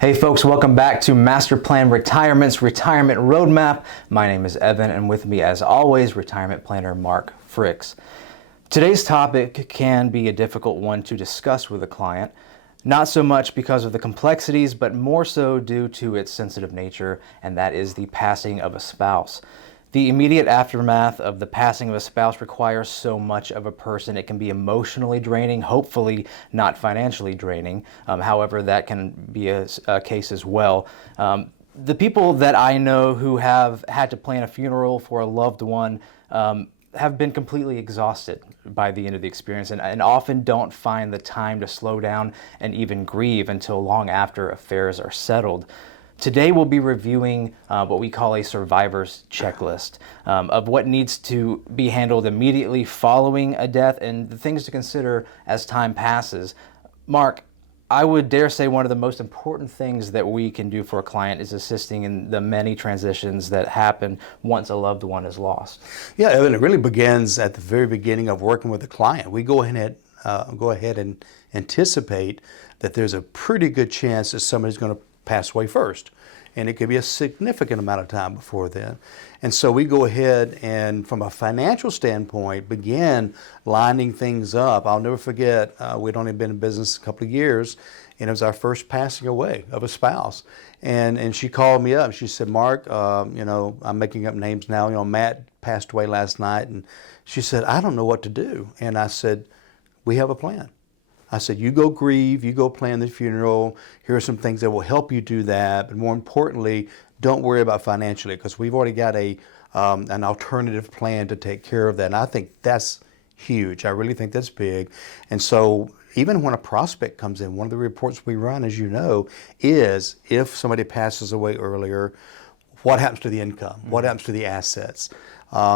Hey folks, welcome back to MasterPlan Retirement's Retirement Roadmap. My name is Evan, and with me as always, retirement planner Mark Fricks. Today's topic can be a difficult one to discuss with a client, not so much because of the complexities, but more so due to its sensitive nature, and that is the passing of a spouse. The immediate aftermath of the passing of a spouse requires so much of a person. It can be emotionally draining, hopefully not financially draining. However, that can be a case as well. The people that I know who have had to plan a funeral for a loved one have been completely exhausted by the end of the experience and often don't find the time to slow down and even grieve until long after affairs are settled. Today we'll be reviewing what we call a survivor's checklist of what needs to be handled immediately following a death and the things to consider as time passes. Mark, I would dare say one of the most important things that we can do for a client is assisting in the many transitions that happen once a loved one is lost. Yeah, Evan, it really begins at the very beginning of working with the client. We go ahead and anticipate that there's a pretty good chance that somebody's going to pass away first. And it could be a significant amount of time before then. And so we go ahead and, from a financial standpoint, begin lining things up. I'll never forget, we'd only been in business a couple of years, and it was our first passing away of a spouse. And she called me up and she said, Mark, I'm making up names now, Matt passed away last night. And she said, I don't know what to do. And I said, we have a plan. I said, you go grieve, you go plan the funeral. Here are some things that will help you do that. But more importantly, don't worry about financially, because we've already got an alternative plan to take care of that. And I think that's huge. I really think that's big. And so even when a prospect comes in, one of the reports we run, as you know, is if somebody passes away earlier, what happens to the income? What happens to the assets?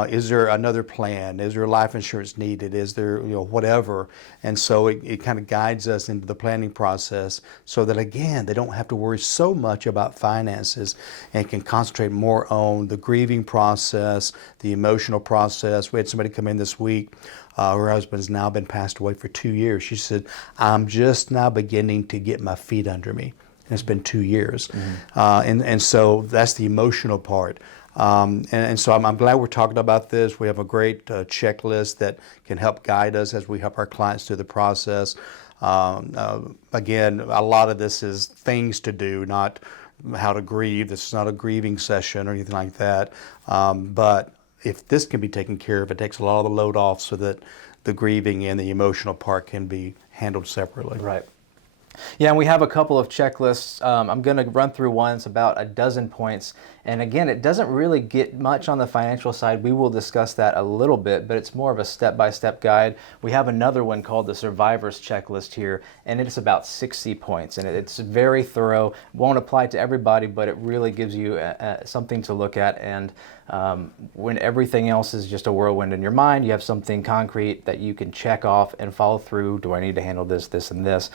Is there another plan? Is there life insurance needed? Is there, whatever? And so it kind of guides us into the planning process so that, again, they don't have to worry so much about finances and can concentrate more on the grieving process, the emotional process. We had somebody come in this week. Her husband's now been passed away for 2 years. She said, I'm just now beginning to get my feet under me. And it's been 2 years. And so that's the emotional part. And so I'm glad we're talking about this. We have a great checklist that can help guide us as we help our clients through the process. Again, a lot of this is things to do, not how to grieve. This is not a grieving session or anything like that. But if this can be taken care of, it takes a lot of the load off so that the grieving and the emotional part can be handled separately. Right. Yeah, and we have a couple of checklists. I'm going to run through one. It's about a dozen points. And again, it doesn't really get much on the financial side. We will discuss that a little bit, but it's more of a step-by-step guide. We have another one called the Survivor's Checklist here, and it's about 60 points. And it's very thorough. Won't apply to everybody, but it really gives you something to look at. And when everything else is just a whirlwind in your mind, you have something concrete that you can check off and follow through. Do I need to handle this, this, and this?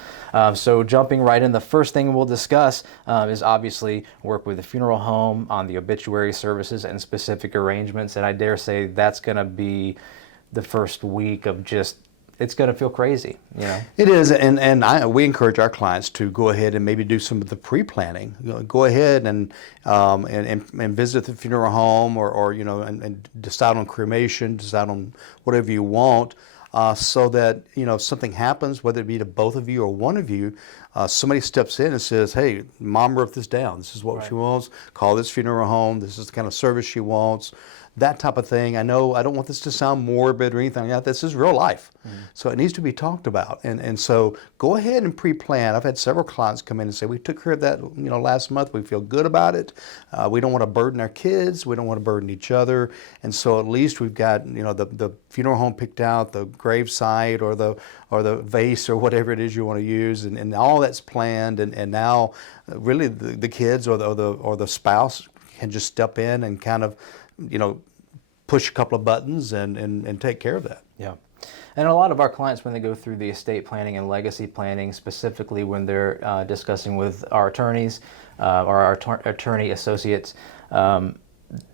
So jumping right in, the first thing we'll discuss is obviously work with the funeral home on the obituary services and specific arrangements. And I dare say that's going to be the first week of just, it's going to feel crazy, It is, and we encourage our clients to go ahead and maybe do some of the pre-planning. Go ahead and visit the funeral home, or and decide on cremation, decide on whatever you want, so that if something happens, whether it be to both of you or one of you, somebody steps in and says, "Hey, Mom wrote this down. This is what she wants. Call this funeral home. This is the kind of service she wants." That type of thing. I know I don't want this to sound morbid or anything like that. This is real life. So it needs to be talked about. And so go ahead and pre-plan. I've had several clients come in and say, we took care of that last month. We feel good about it. We don't want to burden our kids. We don't want to burden each other. And so at least we've got the funeral home picked out, the grave site or the vase or whatever it is you want to use, and all that's planned. And now really the kids or the spouse can just step in and kind of push a couple of buttons and take care of that. Yeah. And a lot of our clients, when they go through the estate planning and legacy planning, specifically when they're discussing with our attorneys or our attorney associates,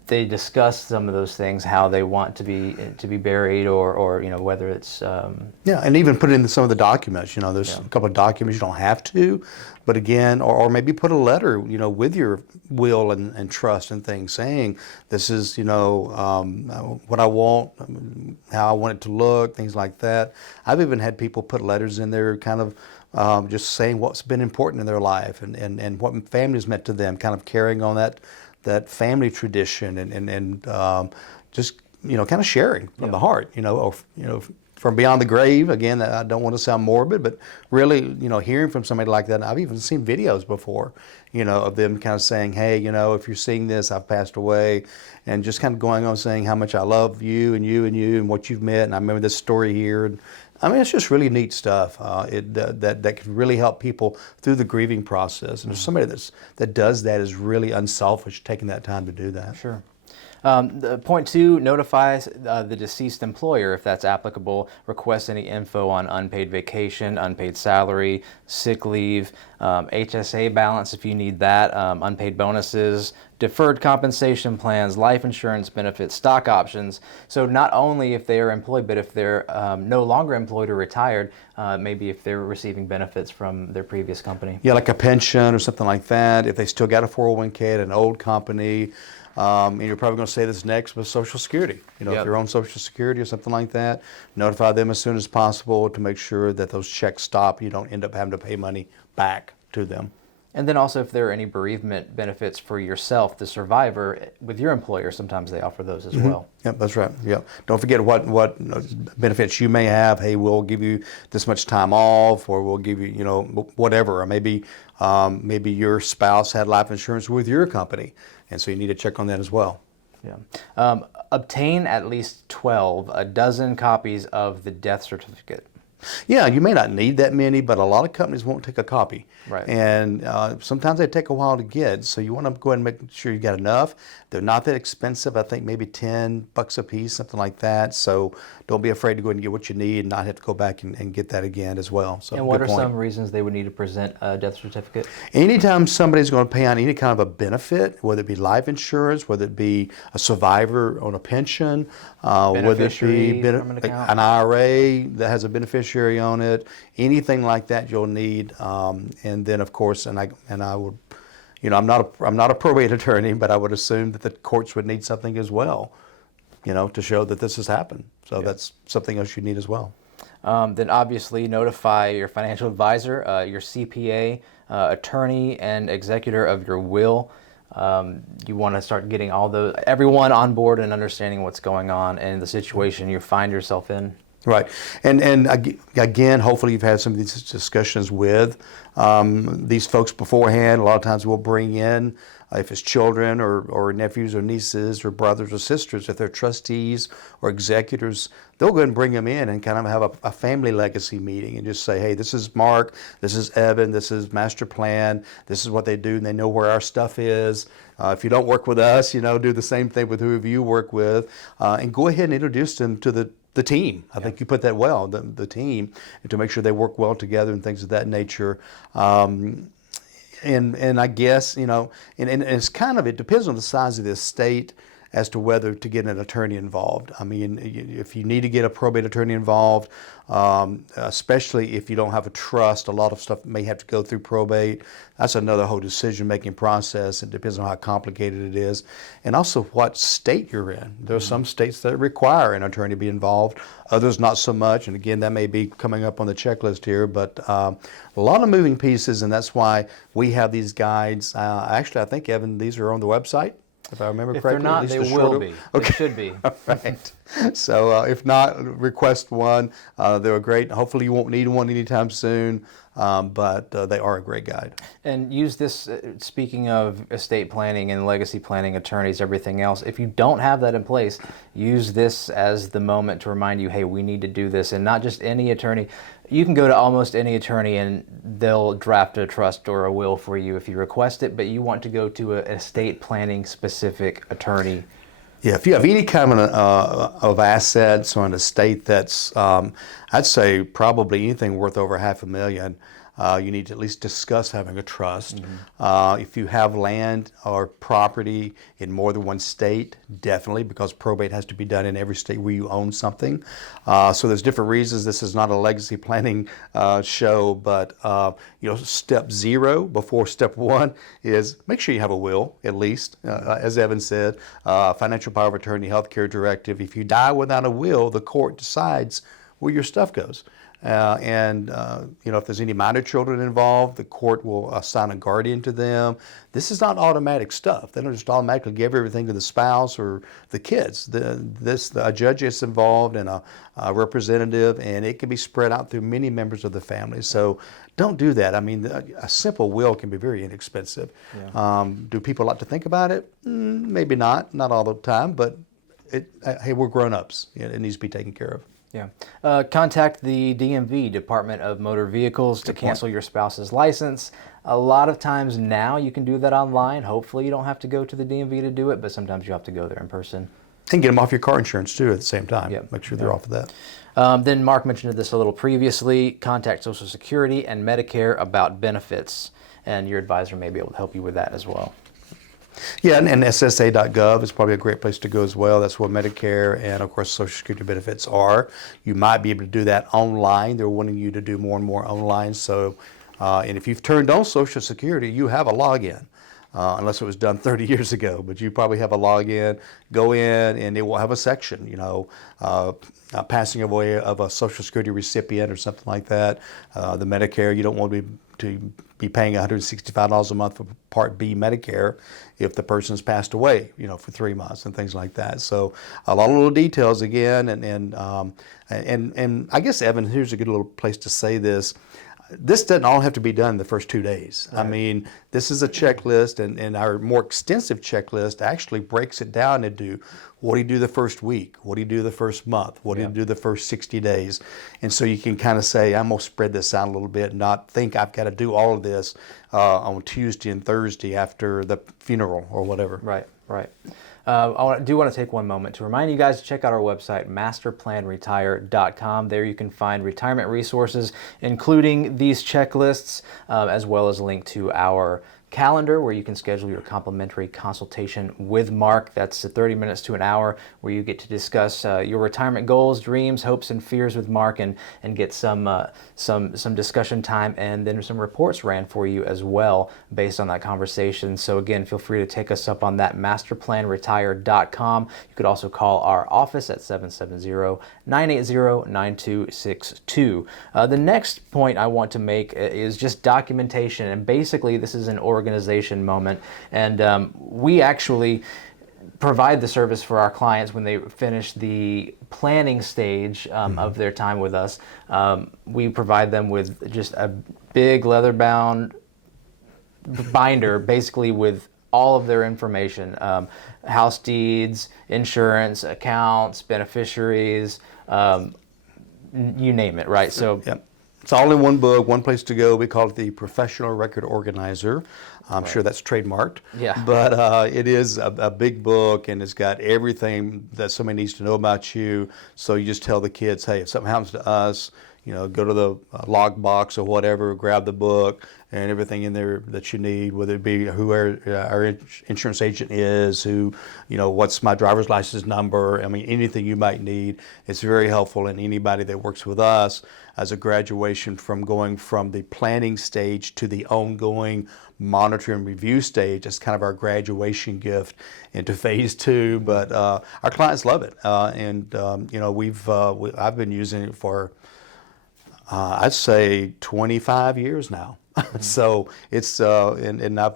they discuss some of those things, how they want to be buried, or whether it's Yeah, and even put it in some of the documents. There's a couple of documents you don't have to, but again, or maybe put a letter, with your will and trust and things, saying this is, what I want, how I want it to look, things like that. I've even had people put letters in there, kind of just saying what's been important in their life and what family's meant to them, kind of carrying on that family tradition and just kind of sharing from the heart, from beyond the grave. Again, I don't want to sound morbid, but really, hearing from somebody like that. I've even seen videos before, of them kind of saying, hey, if you're seeing this, I've passed away, and just kind of going on saying how much I love you and you and you and what you've meant, and I remember this story here. And I mean, it's just really neat stuff. That can really help people through the grieving process. And there's somebody that does that is really unselfish, taking that time to do that. Sure. The point 2, notify the deceased employer if that's applicable. Request any info on unpaid vacation, unpaid salary, sick leave, HSA balance if you need that, unpaid bonuses, deferred compensation plans, life insurance benefits, stock options. So not only if they are employed, but if they're no longer employed or retired, maybe if they're receiving benefits from their previous company. Yeah, like a pension or something like that. If they still got a 401k at an old company. And you're probably going to say this next with Social Security. If you're on Social Security or something like that, notify them as soon as possible to make sure that those checks stop. You don't end up having to pay money back to them. And then also if there are any bereavement benefits for yourself, the survivor, with your employer, sometimes they offer those as well. Yep, that's right. Yep. Don't forget what benefits you may have. Hey, we'll give you this much time off, or we'll give you, whatever. Or maybe your spouse had life insurance with your company, and so you need to check on that as well. Yeah. Obtain at least 12 dozen copies of the death certificate. Yeah, you may not need that many, but a lot of companies won't take a copy. Right. And sometimes they take a while to get, so you want to go ahead and make sure you got enough. They're not that expensive. I think maybe $10 a piece, something like that. So don't be afraid to go ahead and get what you need and not have to go back and get that again as well. So, and what are some reasons they would need to present a death certificate? Anytime somebody's going to pay on any kind of a benefit, whether it be life insurance, whether it be a survivor on a pension, whether it be an IRA that has a beneficiary on it, anything like that you'll need. And then, of course, and I would, I'm not a probate attorney, but I would assume that the courts would need something as well, to show that this has happened. So that's something else you need as well. Then obviously notify your financial advisor, your CPA, attorney, and executor of your will. You want to start getting everyone on board and understanding what's going on and the situation you find yourself in. Right. And again, hopefully you've had some of these discussions with these folks beforehand. A lot of times we'll bring in, if it's children or nephews or nieces or brothers or sisters, if they're trustees or executors, they'll go ahead and bring them in and kind of have a family legacy meeting and just say, hey, this is Mark, this is Evan, this is MasterPlan, this is what they do, and they know where our stuff is. If you don't work with us, do the same thing with whoever you work with, and go ahead and introduce them to the team. I think you put that well, the team, and to make sure they work well together and things of that nature. And I guess, and it's kind of, it depends on the size of the estate as to whether to get an attorney involved. I mean, if you need to get a probate attorney involved, especially if you don't have a trust, a lot of stuff may have to go through probate. That's another whole decision-making process. It depends on how complicated it is. And also what state you're in. There are some states that require an attorney to be involved, others not so much. And again, that may be coming up on the checklist here, but a lot of moving pieces, and that's why we have these guides. Actually, I think, Evan, these are on the website. If I remember correctly. If they're not, they will be. Okay. They should be. All right. So if not, request one. They're great. Hopefully you won't need one anytime soon, but they are a great guide. And use this, speaking of estate planning and legacy planning, attorneys, everything else, if you don't have that in place, use this as the moment to remind you, hey, we need to do this. And not just any attorney. You can go to almost any attorney and they'll draft a trust or a will for you if you request it, but you want to go to an estate planning specific attorney. Yeah, if you have any kind of assets on an estate that's, I'd say probably anything worth over $500,000, You need to at least discuss having a trust. If you have land or property in more than one state, definitely, because probate has to be done in every state where you own something. So there's different reasons. This is not a legacy planning show, but step 0 before step 1 is make sure you have a will, at least, as Evan said, financial power of attorney, healthcare directive. If you die without a will, the court decides where your stuff goes. If there's any minor children involved, the court will assign a guardian to them. This is not automatic stuff. They don't just automatically give everything to the spouse or the kids. A judge is involved and a representative, and it can be spread out through many members of the family. So don't do that. I mean, a simple will can be very inexpensive. Yeah. Do people like to think about it? Maybe not all the time, but hey, we're grown-ups. It needs to be taken care of. Yeah. Contact the DMV, Department of Motor Vehicles, to cancel your spouse's license. A lot of times now you can do that online. Hopefully you don't have to go to the DMV to do it, but sometimes you have to go there in person. And get them off your car insurance too at the same time. Yep. Make sure they're off of that. Then Mark mentioned this a little previously. Contact Social Security and Medicare about benefits, and your advisor may be able to help you with that as well. Yeah, and SSA.gov is probably a great place to go as well. That's where Medicare and, of course, Social Security benefits are. You might be able to do that online. They're wanting you to do more and more online. So, and if you've turned on Social Security, you have a login. Unless it was done 30 years ago, but you probably have a login. Go in, and it will have a section, passing away of a Social Security recipient or something like that. The Medicare, you don't want to be paying $165 a month for Part B Medicare if the person's passed away, for 3 months and things like that. So a lot of little details again, and I guess, Evan, here's a good little place to say this. This doesn't all have to be done in the first 2 days. Right. I mean, this is a checklist, and our more extensive checklist actually breaks it down into what do you do the first week, what do you do the first month, what do you do the first 60 days. And so you can kind of say, I'm going to spread this out a little bit and not think I've got to do all of this on Tuesday and Thursday after the funeral or whatever. Right. I do want to take one moment to remind you guys to check out our website, MasterPlanRetire.com. There you can find retirement resources, including these checklists, as well as a link to our calendar where you can schedule your complimentary consultation with Mark. That's 30 minutes to an hour where you get to discuss your retirement goals, dreams, hopes, and fears with Mark, and get some discussion time, and then some reports ran for you as well based on that conversation. So again, feel free to take us up on that, MasterPlanRetire.com. You could also call our office at 770-980-9262. The next point I want to make is just documentation, and basically this is an organization moment, and we actually provide the service for our clients when they finish the planning stage of their time with us. We provide them with just a big leather-bound binder, basically with all of their information, house deeds, insurance, accounts, beneficiaries, you name it, right? So. Yep. It's all in one book, one place to go. We call it the Professional Record Organizer. I'm sure that's trademarked. Yeah. But it is a big book, and it's got everything that somebody needs to know about you. So you just tell the kids, hey, if something happens to us, go to the log box or whatever, grab the book and everything in there that you need, whether it be who our insurance agent is, what's my driver's license number. I mean, anything you might need. It's very helpful, and anybody that works with us as a graduation from going from the planning stage to the ongoing monitor and review stage. That's kind of our graduation gift into phase 2. But our clients love it, I've been using it for I'd say 25 years now. So it's and I've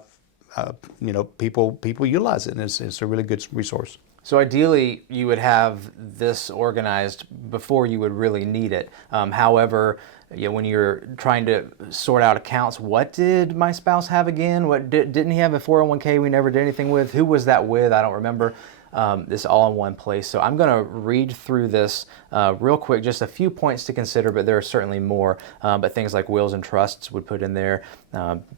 people utilize it, and it's a really good resource. So ideally, you would have this organized before you would really need it. However, when you're trying to sort out accounts, what did my spouse have again? What didn't he have a 401k we never did anything with? Who was that with? I don't remember. This all in one place. So I'm going to read through this real quick, just a few points to consider, but there are certainly more. But things like wills and trusts would put in there,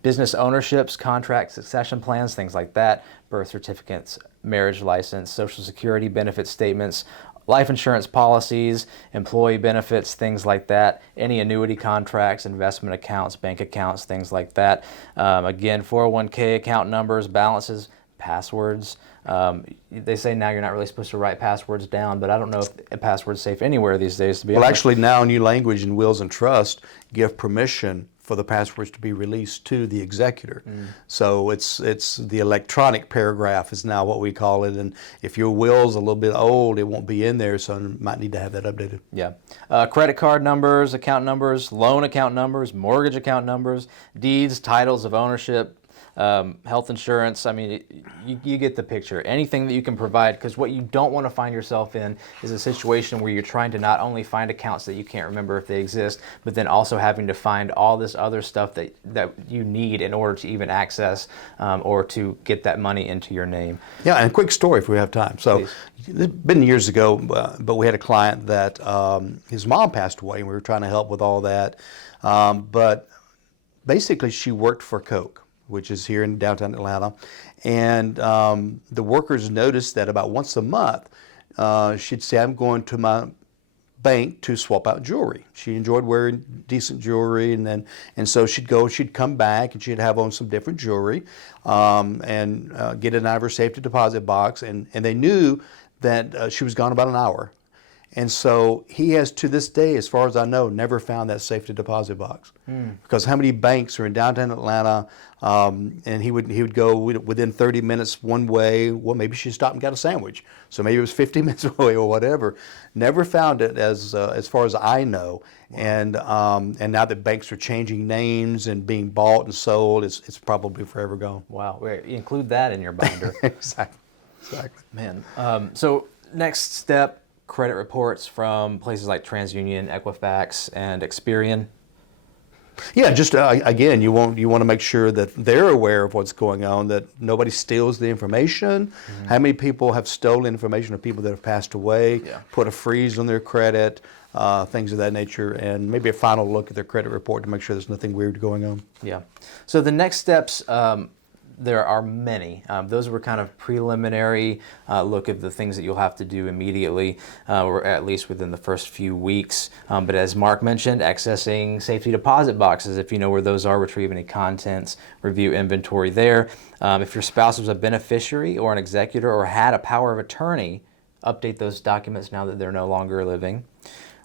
business ownerships, contracts, succession plans, things like that, birth certificates, marriage license, Social Security benefit statements, life insurance policies, employee benefits, things like that, any annuity contracts, investment accounts, bank accounts, things like that. Again, 401k account numbers, balances, passwords. They say now you're not really supposed to write passwords down, but I don't know if a password's safe anywhere these days, to be Well, honest. actually, now new language in wills and trust give permission for the passwords to be released to the executor. So it's the electronic paragraph is now what we call it, and if your will's a little bit old, it won't be in there, so you might need to have that updated. Yeah. Credit card numbers, account numbers, loan account numbers, mortgage account numbers, deeds, titles of ownership, health insurance. I mean, you get the picture. Anything that you can provide, because what you don't want to find yourself in is a situation where you're trying to not only find accounts that you can't remember if they exist, but then also having to find all this other stuff that you need in order to even access or to get that money into your name. Yeah, and a quick story if we have time. So, Please. it's been years ago, but we had a client that his mom passed away, and we were trying to help with all that. But basically, she worked for Coke, which is here in downtown Atlanta, and the workers noticed that about once a month, she'd say, "I'm going to my bank to swap out jewelry." She enjoyed wearing decent jewelry, and so she'd come back, and she'd have on some different jewelry, and get it out of her safety deposit box, and they knew that she was gone about an hour. And so he has, to this day, as far as I know, never found that safety deposit box. Because how many banks are in downtown Atlanta, and he would go within 30 minutes one way. Well, maybe she stopped and got a sandwich, so maybe it was 50 minutes away or whatever. Never found it, as far as I know. Wow. And now that banks are changing names and being bought and sold, it's probably forever gone. Wow. You include that in your binder. Exactly. Man. So next step, credit reports from places like TransUnion, Equifax, and Experian. Yeah, just again, you want to make sure that they're aware of what's going on, that nobody steals the information. How many people have stolen information of people that have passed away? Yeah. Put a freeze on their credit, things of that nature, and maybe a final look at their credit report to make sure there's nothing weird going on. Yeah. So the next steps, there are many. Those were kind of preliminary look at the things that you'll have to do immediately, or at least within the first few weeks. But as Mark mentioned, accessing safety deposit boxes, if you know where those are, retrieve any contents, review inventory there. If your spouse was a beneficiary or an executor or had a power of attorney, update those documents now that they're no longer living.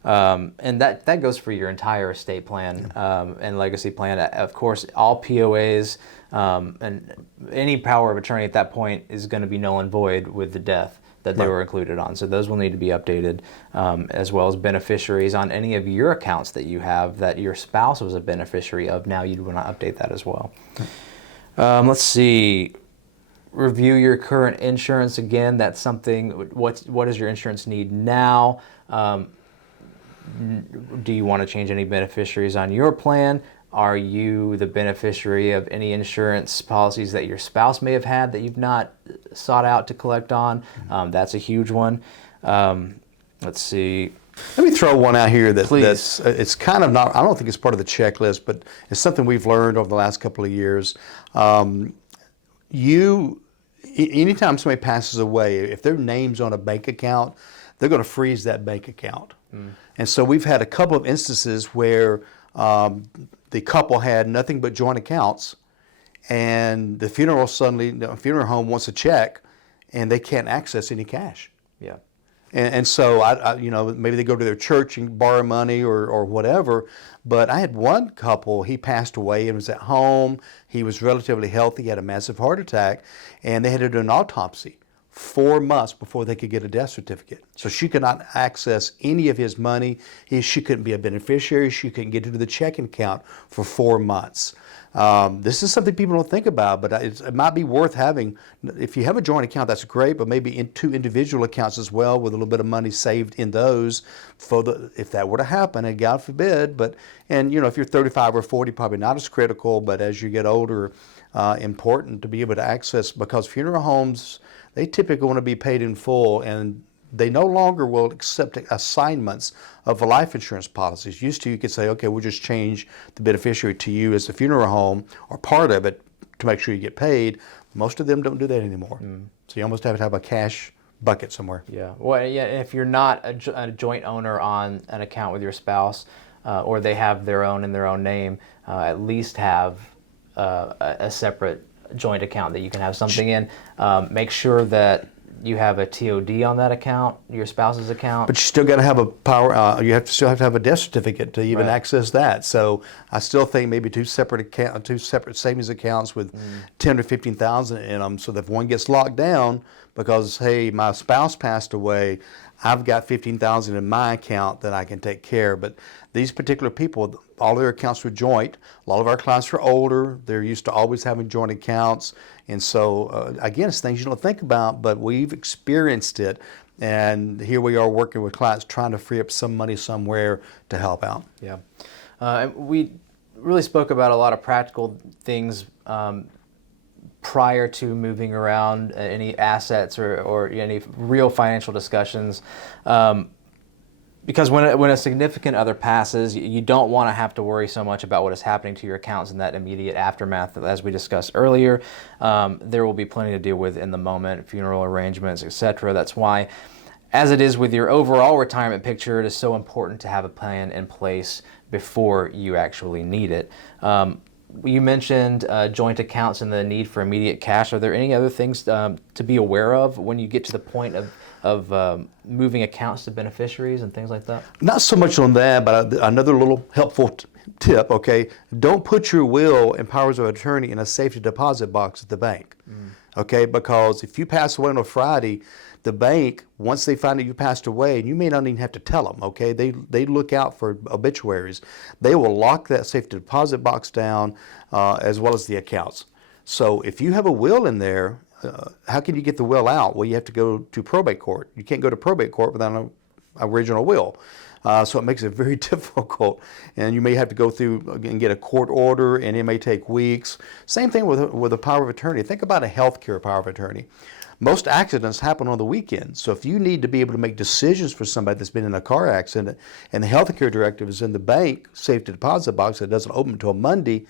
And that goes for your entire estate plan and legacy plan. Of course, all POAs and any power of attorney at that point is going to be null and void with the death that they were included on. So those will need to be updated, as well as beneficiaries on any of your accounts that you have that your spouse was a beneficiary of. Now you'd want to update that as well. Let's see. Review your current insurance again. That's something. What does your insurance need now? Do you want to change any beneficiaries on your plan? Are you the beneficiary of any insurance policies that your spouse may have had that you've not sought out to collect on? That's a huge one. Let's see. Let me throw one out here Please. it's kind of not, I don't think it's part of the checklist, but it's something we've learned over the last couple of years. Anytime somebody passes away, if their name's on a bank account, they're going to freeze that bank account. And so we've had a couple of instances where the couple had nothing but joint accounts, and the funeral home wants a check, and they can't access any cash. Yeah. And so maybe they go to their church and borrow money or whatever. But I had one couple, he passed away and was at home. He was relatively healthy, he had a massive heart attack, and they had to do an autopsy 4 months before they could get a death certificate. So she could not access any of his money. She couldn't be a beneficiary. She couldn't get into the checking account for 4 months. This is something people don't think about, but it might be worth having. If you have a joint account, that's great, but maybe in 2 individual accounts as well, with a little bit of money saved in those if that were to happen, and God forbid. If you're 35 or 40, probably not as critical, but as you get older, important to be able to access, because funeral homes, they typically want to be paid in full, and they no longer will accept assignments of life insurance policies. Used to, you could say, okay, we'll just change the beneficiary to you as the funeral home or part of it to make sure you get paid. Most of them don't do that anymore. So you almost have to have a cash bucket somewhere. Yeah. Well, yeah. If you're not a joint owner on an account with your spouse, or they have their own in their own name, at least have a separate joint account that you can have something in. Make sure that you have a TOD on that account, your spouse's account. But you still got to have a power. You still have to have a death certificate to even access that. So I still think maybe two separate savings accounts with 10 or 15,000 in them, so that if one gets locked down because hey, my spouse passed away, I've got 15,000 in my account that I can take care of. But these particular people, all their accounts were joint. A lot of our clients are older. They're used to always having joint accounts. And so, again, it's things you don't think about, but we've experienced it. And here we are working with clients trying to free up some money somewhere to help out. Yeah. We really spoke about a lot of practical things prior to moving around any assets or any real financial discussions. Because when a significant other passes, you don't want to have to worry so much about what is happening to your accounts in that immediate aftermath. As we discussed earlier, there will be plenty to deal with in the moment, funeral arrangements, etc. That's why, as it is with your overall retirement picture, it is so important to have a plan in place before you actually need it. You mentioned joint accounts and the need for immediate cash. Are there any other things to be aware of when you get to the point of moving accounts to beneficiaries and things like that? Not so much on that, but another little helpful tip, okay? Don't put your will and powers of attorney in a safety deposit box at the bank, okay? Because if you pass away on a Friday, the bank, once they find out you passed away, and you may not even have to tell them, okay? They look out for obituaries. They will lock that safety deposit box down as well as the accounts. So if you have a will in there, how can you get the will out? Well, you have to go to probate court. You can't go to probate court without an original will. So it makes it very difficult, and you may have to go through and get a court order, and it may take weeks. Same thing with a power of attorney. Think about a healthcare power of attorney. Most accidents happen on the weekend, so if you need to be able to make decisions for somebody that's been in a car accident, and the healthcare directive is in the bank safety deposit box that doesn't open until Monday,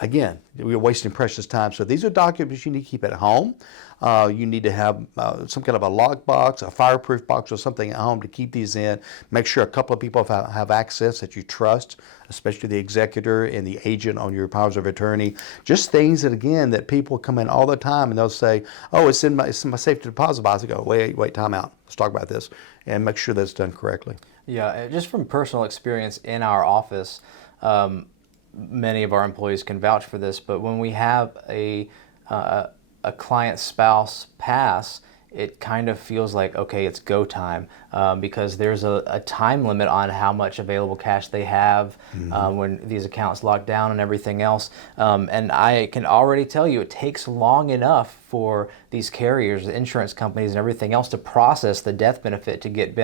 again, we're wasting precious time. So these are documents you need to keep at home. You need to have some kind of a lock box, a fireproof box, or something at home to keep these in. Make sure a couple of people have access that you trust, especially the executor and the agent on your powers of attorney. Just things that, again, that people come in all the time and they'll say, oh, it's in my safety deposit box. I go, wait, time out. Let's talk about this and make sure that's done correctly. Yeah, just from personal experience in our office, many of our employees can vouch for this, but when we have a client's spouse pass, it kind of feels like, okay, it's go time, because there's a time limit on how much available cash they have when these accounts lock down and everything else. And I can already tell you it takes long enough for these carriers, the insurance companies and everything else to process the death benefit, to get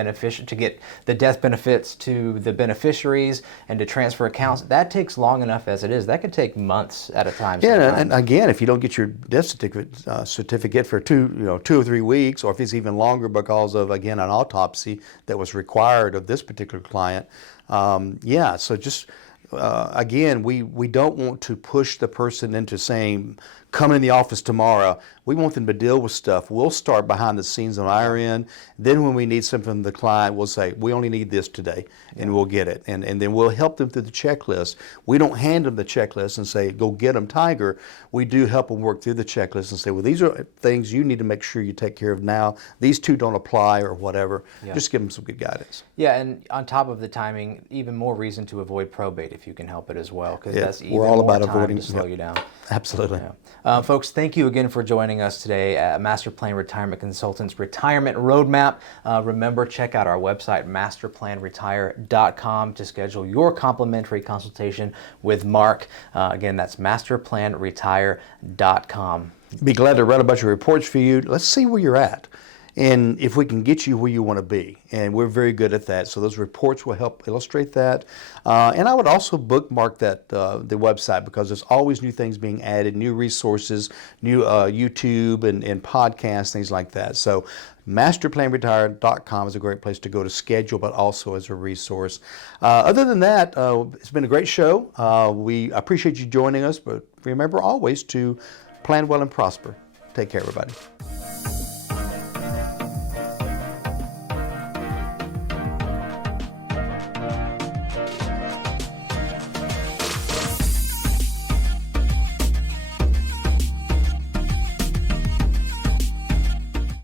the death benefits to the beneficiaries and to transfer accounts. That takes long enough as it is. That could take months at a time. Yeah, sometimes. and again, if you don't get your death certificate for 2 or 3 weeks, or if it's even longer because of, again, an autopsy that was required of this particular client, so just again, we don't want to push the person into saying, come in the office tomorrow. We want them to deal with stuff. We'll start behind the scenes on our end. Then when we need something from the client, we'll say, we only need this today, and we'll get it. And then we'll help them through the checklist. We don't hand them the checklist and say, go get them, Tiger. We do help them work through the checklist and say, well, these are things you need to make sure you take care of now. These 2 don't apply or whatever. Yeah. Just give them some good guidance. Yeah, and on top of the timing, even more reason to avoid probate if you can help it as well, because that's even we're all more about time avoiding to slow you down. Absolutely. Yeah. Folks, thank you again for joining us today at MasterPlan Retirement Consultants Retirement Roadmap. Remember, check out our website, masterplanretire.com, to schedule your complimentary consultation with Mark. Again, that's masterplanretire.com. Be glad to run a bunch of reports for you. Let's see where you're at, and if we can get you where you want to be. And we're very good at that. So those reports will help illustrate that. And I would also bookmark the website, because there's always new things being added, new resources, new YouTube and podcasts, things like that. So masterplanretire.com is a great place to go to schedule, but also as a resource. Other than that, it's been a great show. We appreciate you joining us, but remember always to plan well and prosper. Take care, everybody.